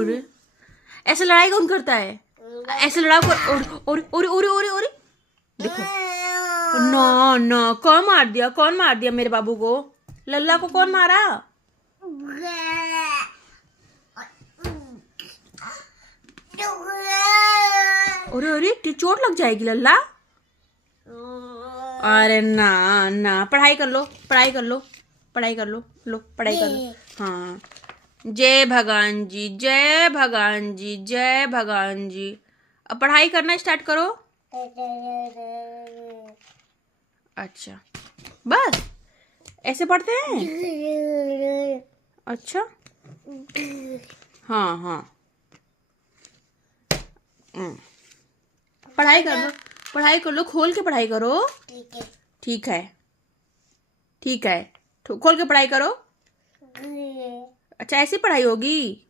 और ऐसे लड़ाई कौन करता है? ऐसे लड़ाई और देखो ना ना, कौन मार दिया मेरे बाबू को? लल्ला को कौन मारा? अरे चोट लग जाएगी लल्ला। अरे ना ना, पढ़ाई कर लो, पढ़ाई कर लो, पढ़ाई कर लो, लो पढ़ाई कर लो। हाँ, जय भगवान जी, जय भगवान जी, जय भगवान जी। अब पढ़ाई करना स्टार्ट करो। अच्छा, बस ऐसे पढ़ते हैं? अच्छा, हाँ हाँ, पढ़ाई कर लो, पढ़ाई कर लो, खोल के पढ़ाई करो। ठीक है, ठीक है, खोल के पढ़ाई करो। अच्छा, ऐसी पढ़ाई होगी?